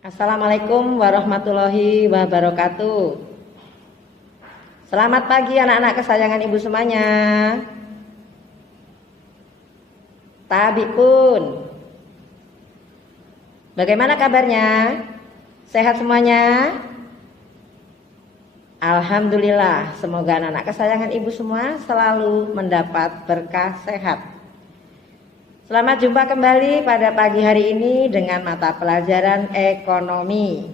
Assalamualaikum warahmatullahi wabarakatuh. Selamat pagi anak-anak kesayangan ibu semuanya. Tabikun, bagaimana kabarnya? Sehat semuanya? Alhamdulillah, semoga anak-anak kesayangan ibu semua selalu mendapat berkah sehat. Selamat jumpa kembali pada pagi hari ini dengan mata pelajaran ekonomi.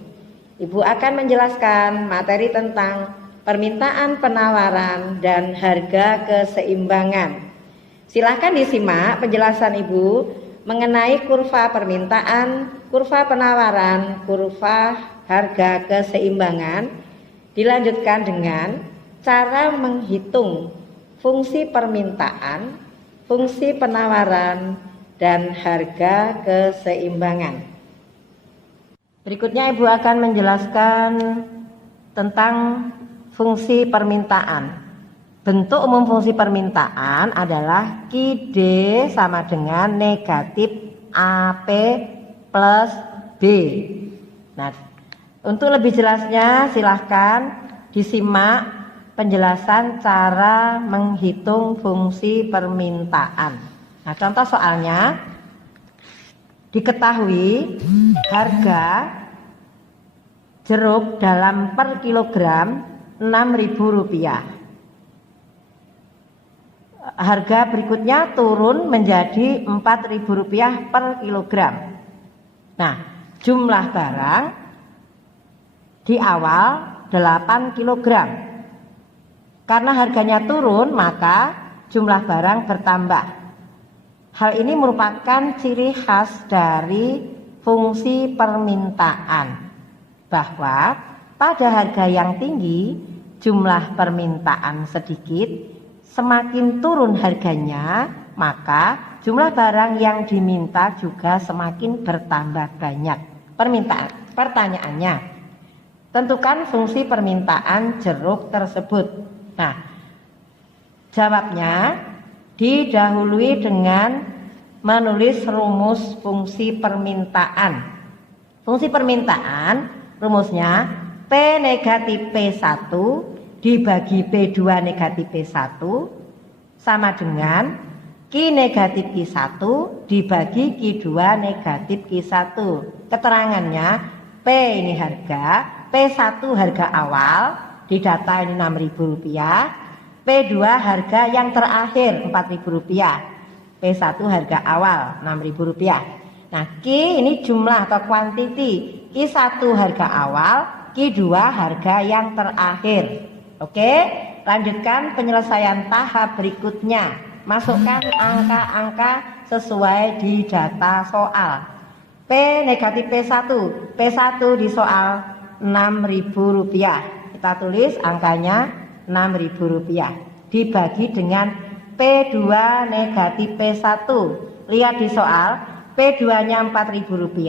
Ibu akan menjelaskan materi tentang permintaan, penawaran, dan harga keseimbangan. Silahkan disimak penjelasan ibu mengenai kurva permintaan, kurva penawaran, kurva harga keseimbangan. Dilanjutkan dengan cara menghitung fungsi permintaan, fungsi penawaran, dan harga keseimbangan. Berikutnya ibu akan menjelaskan tentang fungsi permintaan. Bentuk umum fungsi permintaan adalah Q D sama dengan negatif AP plus B. Nah, untuk lebih jelasnya silahkan disimak penjelasan cara menghitung fungsi permintaan. Nah, contoh soalnya diketahui harga jeruk dalam per kilogram Rp6.000. Harga berikutnya turun menjadi Rp4.000 per kilogram. Nah, jumlah barang di awal 8 kilogram. Karena harganya turun, maka jumlah barang bertambah. Hal ini merupakan ciri khas dari fungsi permintaan, bahwa pada harga yang tinggi, jumlah permintaan sedikit, semakin turun harganya, maka jumlah barang yang diminta juga semakin bertambah banyak. Pertanyaannya, tentukan fungsi permintaan jeruk tersebut. Nah, jawabnya didahului dengan menulis rumus fungsi permintaan. Fungsi permintaan rumusnya P negatif P1 dibagi P2 negatif P1 sama dengan Q negatif Q1 dibagi Q2 negatif Q1. Keterangannya, P ini harga, P1 harga awal, di data ini Rp6.000, P2 harga yang terakhir Rp4.000, P1 harga awal Rp6.000. Nah, Q ini jumlah atau kuantiti, Q1 harga awal, Q2 harga yang terakhir. Oke, lanjutkan penyelesaian tahap berikutnya. Masukkan angka-angka sesuai di data soal. P negatif P1, P1 di soal Rp6.000. Kita tulis angkanya Rp6.000 dibagi dengan P2 negatif P1. Lihat di soal, P2-nya Rp4.000,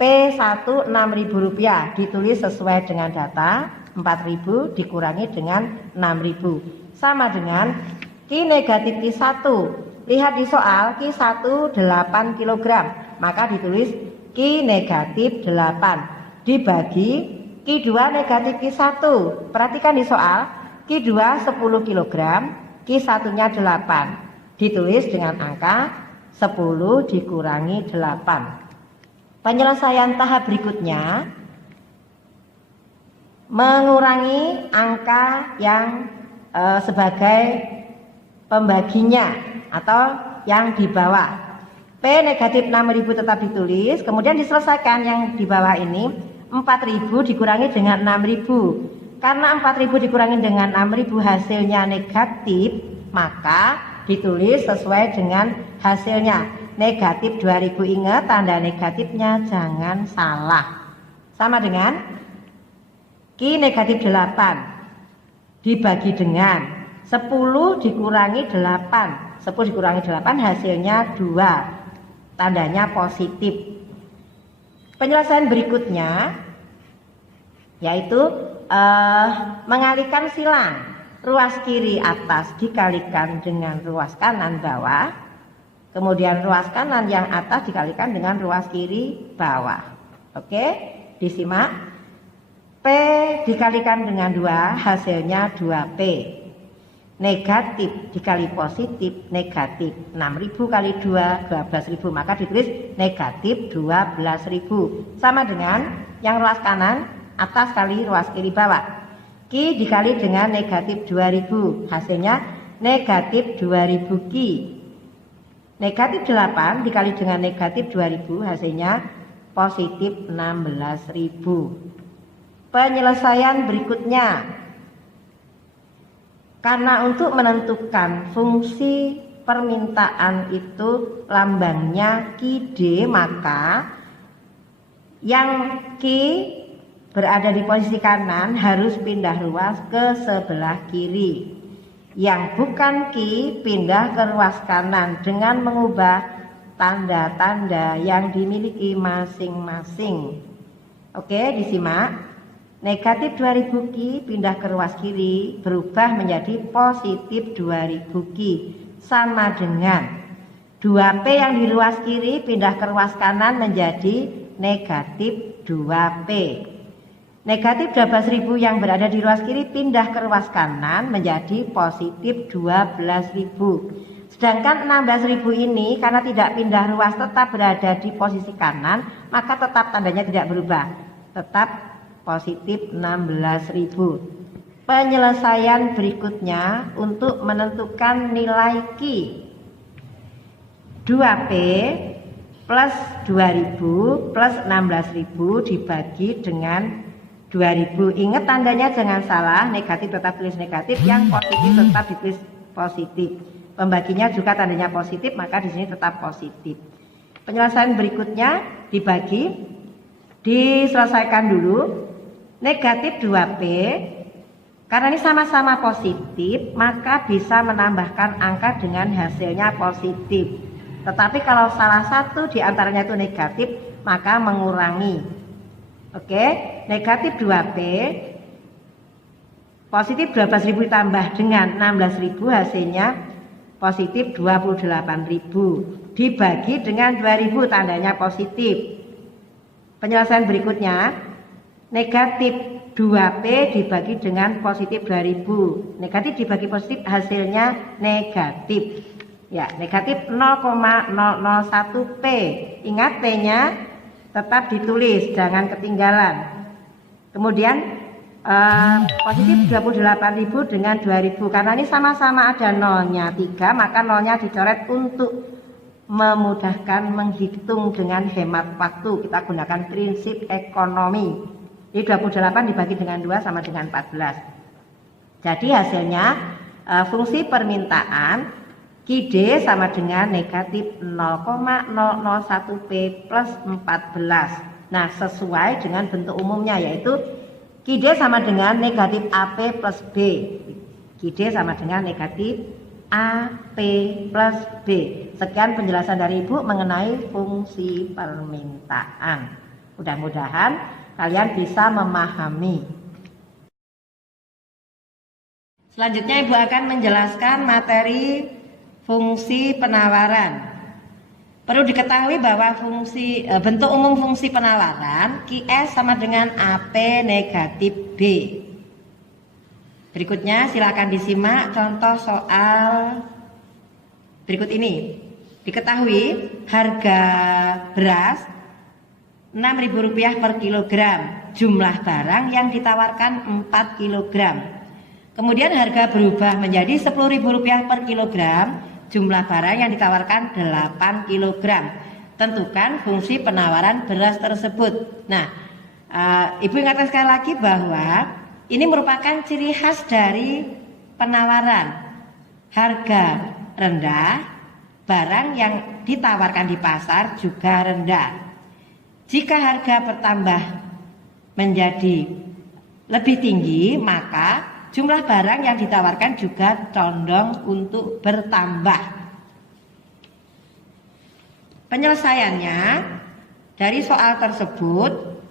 P1 Rp6.000. Ditulis sesuai dengan data, 4.000 dikurangi dengan 6.000 sama dengan Q negatif Q1. Lihat di soal, Q1 8 kg, maka ditulis Q negatif 8 dibagi Q2 negatif Q1. Perhatikan di soal, Q2 10 kg, Q1 nya 8. Ditulis dengan angka 10 dikurangi 8. Penyelesaian tahap berikutnya, mengurangi angka yang sebagai pembaginya atau yang di bawah. P negatif 6.000 tetap ditulis, kemudian diselesaikan yang di bawah ini. 4.000 dikurangi dengan 6.000. Karena 4.000 dikurangi dengan 6.000 hasilnya negatif, maka ditulis sesuai dengan hasilnya. Negatif 2.000, ingat tanda negatifnya jangan salah. Sama dengan Q negatif 8 dibagi dengan 10 dikurangi 8. 10 dikurangi 8 hasilnya 2. Tandanya positif. Penyelesaian berikutnya yaitu mengalihkan silang. Ruas kiri atas dikalikan dengan ruas kanan bawah, kemudian ruas kanan yang atas dikalikan dengan ruas kiri bawah. Oke, disimak. P dikalikan dengan 2 hasilnya 2P. Negatif dikali positif, negatif. 6.000 kali 2, 12.000. Maka ditulis negatif 12.000. Sama dengan yang ruas kanan, atas kali ruas kiri bawah. Q dikali dengan negatif 2.000. Hasilnya negatif 2.000 Q. Negatif 8 dikali dengan negatif 2.000. Hasilnya positif 16.000. Penyelesaian berikutnya, karena untuk menentukan fungsi permintaan itu lambangnya QD, maka yang Q berada di posisi kanan harus pindah ruas ke sebelah kiri. Yang bukan Q pindah ke ruas kanan dengan mengubah tanda-tanda yang dimiliki masing-masing. Oke, disimak. Negatif 2.000 Q pindah ke ruas kiri berubah menjadi positif 2.000 Q. Sama dengan 2P yang di ruas kiri pindah ke ruas kanan menjadi negatif 2P. Negatif 12.000 yang berada di ruas kiri pindah ke ruas kanan menjadi positif 12.000. Sedangkan 16.000 ini karena tidak pindah ruas tetap berada di posisi kanan, maka tetap tandanya tidak berubah. Tetap positif 16.000. Penyelesaian berikutnya untuk menentukan nilai Q. 2P plus 2.000 plus 16.000 dibagi dengan 2.000. Ingat tandanya jangan salah, negatif tetap tulis negatif, yang positif tetap ditulis positif. Pembaginya juga tandanya positif, maka di sini tetap positif. Penyelesaian berikutnya dibagi, diselesaikan dulu. Negatif 2P, karena ini sama-sama positif, maka bisa menambahkan angka dengan hasilnya positif. Tetapi kalau salah satu di antaranya itu negatif, maka mengurangi. Oke, negatif 2P, positif 12.000 ditambah dengan 16.000, hasilnya positif 28.000. Dibagi dengan 2.000, tandanya positif. Penyelesaian berikutnya, negatif 2P dibagi dengan positif 2.000. Negatif dibagi positif hasilnya negatif. Ya, negatif 0,001P. Ingat P-nya tetap ditulis, jangan ketinggalan. Kemudian positif 28.000 dengan 2.000. Karena ini sama-sama ada nolnya 3, maka nolnya dicoret untuk memudahkan menghitung dengan hemat waktu. Kita gunakan prinsip ekonomi. Jadi 28 dibagi dengan 2 sama dengan 14. Jadi hasilnya fungsi permintaan QD sama dengan negatif 0,001P plus 14. Nah, sesuai dengan bentuk umumnya, yaitu QD sama dengan negatif AP plus B. QD sama dengan negatif AP plus B. Sekian penjelasan dari Ibu mengenai fungsi permintaan. Mudah-mudahan kalian bisa memahami. Selanjutnya Ibu akan menjelaskan materi fungsi penawaran. Perlu diketahui bahwa bentuk umum fungsi penawaran QS sama dengan AP negatif B. Berikutnya silakan disimak contoh soal berikut ini. Diketahui harga beras Rp6.000 per kilogram, jumlah barang yang ditawarkan 4 kilogram. Kemudian harga berubah menjadi Rp10.000 per kilogram, jumlah barang yang ditawarkan 8 kilogram. Tentukan fungsi penawaran beras tersebut. Nah, Ibu ingatkan sekali lagi bahwa ini merupakan ciri khas dari penawaran. Harga rendah, barang yang ditawarkan di pasar juga rendah. Jika harga bertambah menjadi lebih tinggi, maka jumlah barang yang ditawarkan juga condong untuk bertambah. Penyelesaiannya dari soal tersebut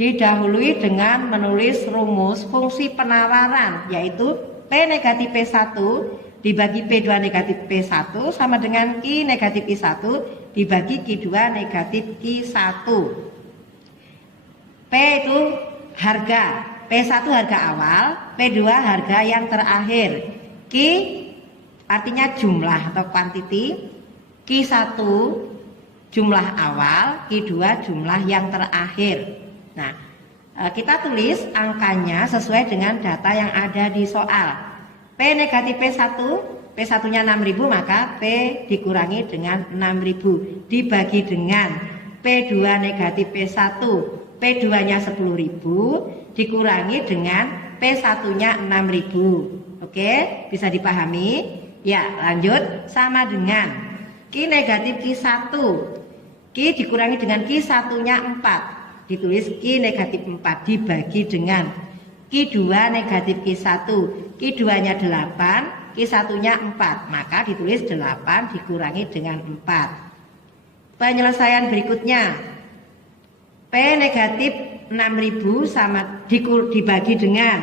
didahului dengan menulis rumus fungsi penawaran, yaitu P negatif P1 dibagi P2 negatif P1 sama dengan Q negatif Q1 dibagi Q2 negatif Q1. itu harga, P1 harga awal, P2 harga yang terakhir. Q artinya jumlah atau quantity, Q1 jumlah awal, Q2 jumlah yang terakhir. Nah, kita tulis angkanya sesuai dengan data yang ada di soal. P negatif P1, P1-nya 6.000, maka P dikurangi dengan 6.000 dibagi dengan P2 negatif P1, P2-nya 10.000 dikurangi dengan P1-nya 6.000. Oke, bisa dipahami? Ya, lanjut. Sama dengan Q negatif Q1, Q dikurangi dengan Q1-nya 4, ditulis Q negatif 4 dibagi dengan Q2 negatif Q1, Q2-nya 8, Q1-nya 4, maka ditulis 8 dikurangi dengan 4. Penyelesaian berikutnya, P negatif 6.000 sama dibagi dengan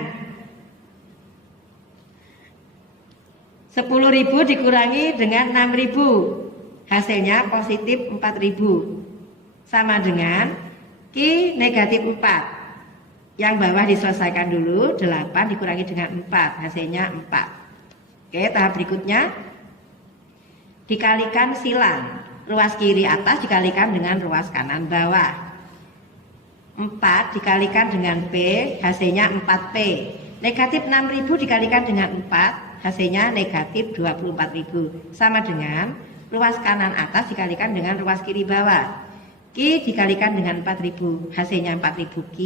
10.000 dikurangi dengan 6.000, hasilnya positif 4.000, sama dengan Q negatif 4. Yang bawah diselesaikan dulu, 8 dikurangi dengan 4, hasilnya 4. Oke, tahap berikutnya dikalikan silang, ruas kiri atas dikalikan dengan ruas kanan bawah. 4 dikalikan dengan P, hasilnya 4P. Negatif 6.000 dikalikan dengan 4, hasilnya negatif 24.000, sama dengan ruas kanan atas dikalikan dengan ruas kiri bawah. Q dikalikan dengan 4.000, hasilnya 4.000 Q.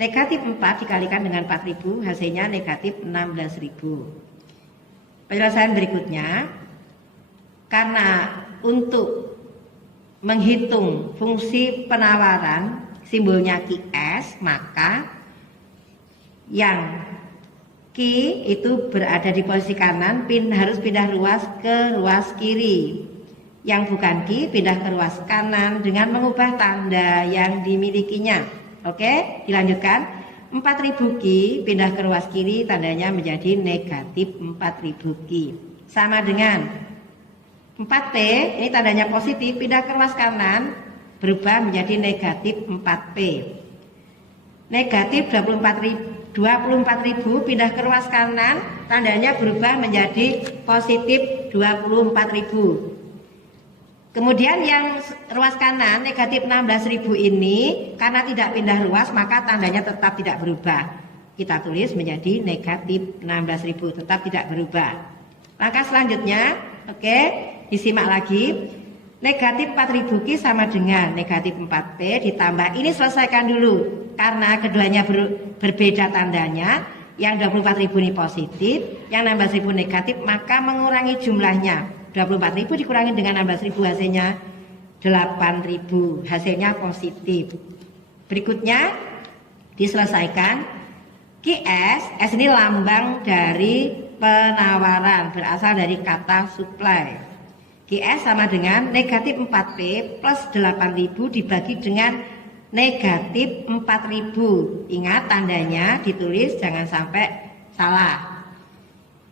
Negatif 4 dikalikan dengan 4.000, hasilnya negatif 16.000. Penyelesaian berikutnya, karena untuk menghitung fungsi penawaran simbolnya QS, maka yang Q itu berada di posisi kanan harus pindah ruas ke ruas kiri. Yang bukan Q pindah ke ruas kanan dengan mengubah tanda yang dimilikinya. Oke, dilanjutkan. 4.000 Q pindah ke ruas kiri, tandanya menjadi negatif 4.000 Q. Sama dengan 4P, ini tandanya positif, pindah ke ruas kanan, berubah menjadi negatif 4P. Negatif 24.000 pindah ke ruas kanan, tandanya berubah menjadi positif 24.000. Kemudian yang ruas kanan negatif 16.000 ini karena tidak pindah ruas maka tandanya tetap tidak berubah. Kita tulis menjadi negatif 16.000, tetap tidak berubah. Langkah selanjutnya, oke, disimak lagi. Negatif 4.000 Q sama dengan negatif 4P ditambah, ini selesaikan dulu karena keduanya berbeda tandanya. Yang 24.000 ini positif, yang 16.000 negatif, maka mengurangi jumlahnya. 24.000 dikurangi dengan 16.000, hasilnya 8.000, hasilnya positif. Berikutnya diselesaikan. QS, S ini lambang dari penawaran, berasal dari kata supply. QS sama dengan negatif 4P plus 8.000 dibagi dengan negatif 4.000. Ingat tandanya ditulis, jangan sampai salah.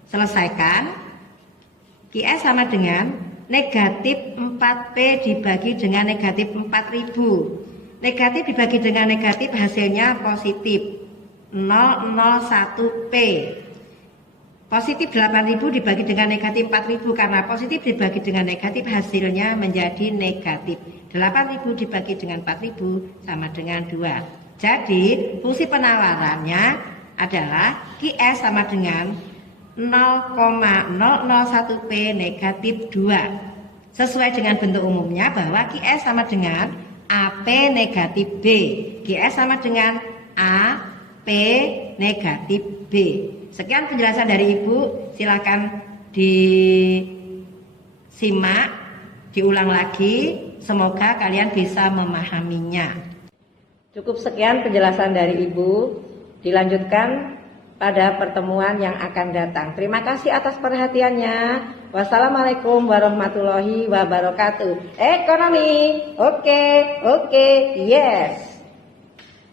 Selesaikan. QS sama dengan negatif 4P dibagi dengan negatif 4.000. Negatif dibagi dengan negatif hasilnya positif 001P. Positif 8.000 dibagi dengan negatif 4.000, karena positif dibagi dengan negatif hasilnya menjadi negatif. 8.000 dibagi dengan 4.000 sama dengan 2. Jadi fungsi penawarannya adalah QS sama dengan 0,001P negatif 2. Sesuai dengan bentuk umumnya bahwa QS sama dengan AP negatif B. QS sama dengan AP negatif B. Sekian penjelasan dari Ibu, silakan disimak, diulang lagi. Semoga kalian bisa memahaminya. Cukup sekian penjelasan dari Ibu. Dilanjutkan pada pertemuan yang akan datang. Terima kasih atas perhatiannya. Wassalamualaikum warahmatullahi wabarakatuh. Ekonomi, oke, yes.